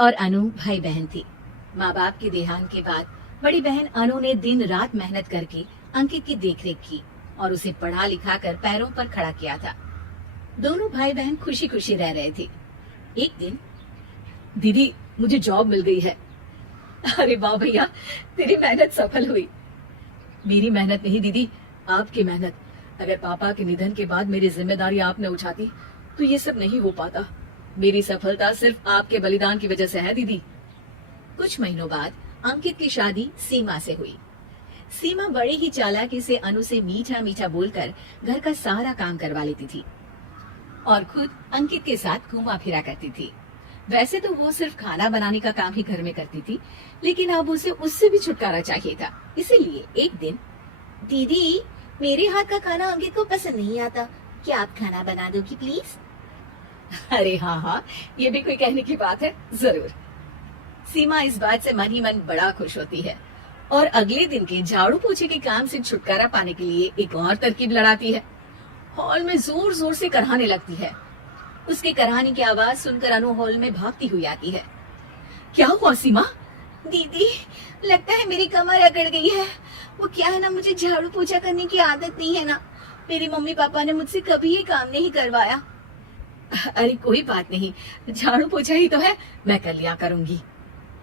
और अनु भाई बहन थे। माँ बाप के देहांत के बाद बड़ी बहन अनु ने दिन रात मेहनत करके अंकित की देखरेख की और उसे पढ़ा लिखा कर पैरों पर खड़ा किया था। दोनों भाई बहन खुशी खुशी रह रहे थे। एक दिन, दीदी मुझे जॉब मिल गई है। अरे वाह भैया, तेरी मेहनत सफल हुई। मेरी मेहनत नहीं दीदी, आपकी मेहनत। अगर पापा के निधन के बाद मेरी जिम्मेदारी आपने उठाती तो ये सब नहीं हो पाता। मेरी सफलता सिर्फ आपके बलिदान की वजह से है दीदी। कुछ महीनों बाद अंकित की शादी सीमा से हुई। सीमा बड़े ही चालाकी से अनु से मीठा मीठा बोलकर घर का सारा काम करवा लेती थी और खुद अंकित के साथ घूमा फिरा करती थी। वैसे तो वो सिर्फ खाना बनाने का काम ही घर में करती थी, लेकिन अब उसे उससे भी छुटकारा चाहिए था। इसीलिए एक दिन, दीदी मेरे हाथ का खाना अंकित को पसंद नहीं आता, क्या आप खाना बना दोगी प्लीज? अरे हाँ हाँ, ये भी कोई कहने की बात है, जरूर। सीमा इस बात से मन ही मन बड़ा खुश होती है और अगले दिन के झाड़ू पोछे के काम से छुटकारा पाने के लिए एक और तरकीब लड़ाती है। हॉल में जोर जोर से कराहने लगती है। उसके कराहने की आवाज सुनकर अनु हॉल में भागती हुई आती है। क्या हुआ सीमा? दीदी लगता है मेरी कमर अकड़ गई है। वो क्या है ना, मुझे झाड़ू पोछा करने की आदत नहीं है ना। मेरी मम्मी पापा ने मुझसे कभी ये काम नहीं करवाया। अरे कोई बात नहीं, झाड़ू पोछा ही तो है, मैं कर लिया करूंगी।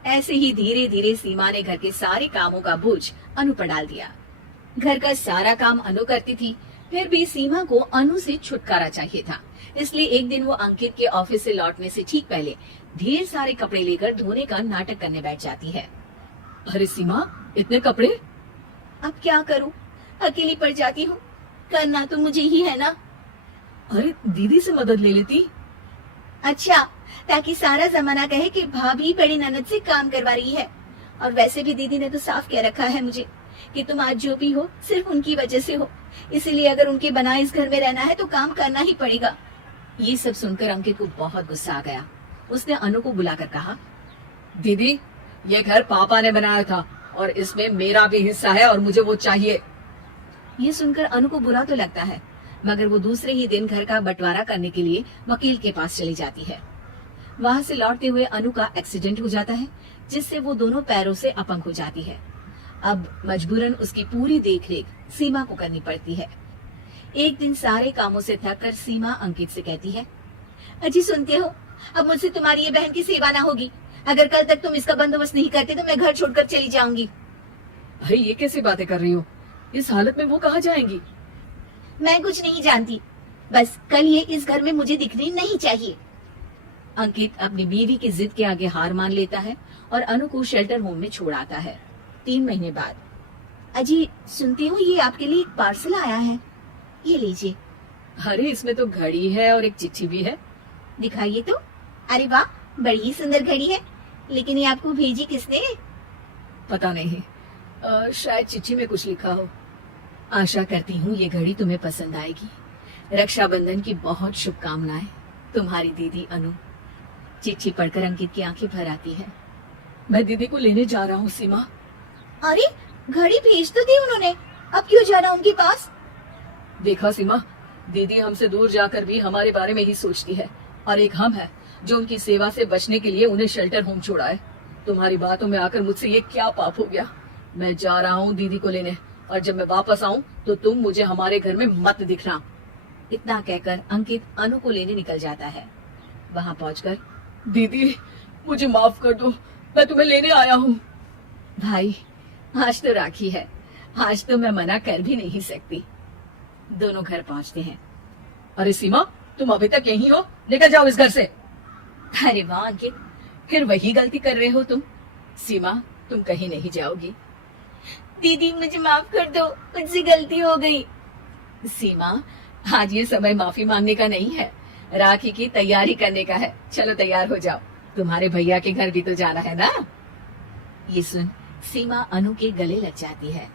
ऐसे ही धीरे धीरे सीमा ने घर के सारे कामों का बोझ अनु पर डाल दिया। घर का सारा काम अनु करती थी, फिर भी सीमा को अनु से छुटकारा चाहिए था। इसलिए एक दिन वो अंकित के ऑफिस से लौटने से ठीक पहले ढेर सारे कपड़े लेकर धोने का नाटक करने बैठ जाती है। अरे सीमा, इतने कपड़े? अब क्या करूं, अकेली पड़ जाती हूँ। करना तो मुझे ही है ना। अरे दीदी से मदद ले लेती। अच्छा, ताकि सारा जमाना कहे कि भाभी बड़ी ननद से काम करवा रही है। और वैसे भी दीदी ने तो साफ कह रखा है मुझे कि तुम आज जो भी हो सिर्फ उनकी वजह से हो, इसीलिए अगर उनके बना इस घर में रहना है तो काम करना ही पड़ेगा। ये सब सुनकर अंकित को बहुत गुस्सा आ गया। उसने अनु को बुलाकर कहा, दीदी ये घर पापा ने बनाया था और इसमें मेरा भी हिस्सा है और मुझे वो चाहिए। ये सुनकर अनु को बुरा तो लगता है, मगर वो दूसरे ही दिन घर का बंटवारा करने के लिए वकील के पास चली जाती है। वहाँ से लौटते हुए अनु का एक्सीडेंट हो जाता है, जिससे वो दोनों पैरों से अपंग हो जाती है। अब मजबूरन उसकी पूरी देखरेख सीमा को करनी पड़ती है। एक दिन सारे कामों से थक कर सीमा अंकित से कहती है, अजी सुनते हो, अब मुझसे तुम्हारी ये बहन की सेवा ना होगी। अगर कल तक तुम इसका बंदोबस्त नहीं करते तो मैं घर छोड़कर चली जाऊंगी। अरे ये कैसी बातें कर रही हो? इस हालत में वो कहाँ जाएंगी? मैं कुछ नहीं जानती, बस कल ये इस घर में मुझे दिखनी नहीं चाहिए। अंकित अपनी बीवी की जिद के आगे हार मान लेता है और अनु को शेल्टर होम में छोड़ आता है। 3 महीने बाद, अजी सुनते हो, ये आपके लिए एक पार्सल आया है, ये लीजिए। अरे इसमें तो घड़ी है और एक चिट्ठी भी है। दिखाइए तो। अरे वाह, बड़ी सुंदर घड़ी है, लेकिन ये आपको भेजी किसने? पता नहीं, शायद चिट्ठी में कुछ लिखा हो। आशा करती हूँ ये घड़ी तुम्हें पसंद आएगी। रक्षाबंधन की बहुत शुभकामनाएं, तुम्हारी दीदी अनु। चिट्ठी पढ़कर अंकित की आंखें भर आती है। मैं दीदी को लेने जा रहा हूँ सीमा। अरे घड़ी भेज तो दी उन्होंने, अब क्यों जाना उनके पास? देखा सीमा, दीदी हमसे दूर जाकर भी हमारे बारे में ही सोचती है और एक हम है जो उनकी सेवा से बचने के लिए उन्हें शेल्टर होम छोड़ा है। तुम्हारी बातों में आकर मुझसे ये क्या पाप हो गया? मैं जा रहा हूँ दीदी को लेने और जब मैं वापस आऊँ तो तुम मुझे हमारे घर में मत दिखना। इतना कहकर अंकित अनु को लेने निकल जाता है। वहाँ पहुंचकर, दीदी मुझे माफ कर दो, मैं तुम्हें लेने आया हूँ। भाई आज तो राखी है, आज तो मैं मना कर भी नहीं सकती। दोनों घर पहुंचते हैं। अरे सीमा, तुम अभी तक यहीं हो? निकल जाओ इस घर से। अरे वाह अंकित, फिर वही गलती कर रहे हो तुम। सीमा तुम कहीं नहीं जाओगी। दीदी मुझे माफ कर दो, मुझसे गलती हो गई। सीमा आज ये समय माफी मांगने का नहीं है, राखी की तैयारी करने का है। चलो तैयार हो जाओ, तुम्हारे भैया के घर भी तो जाना है ना। ये सुन सीमा अनु के गले लग जाती है।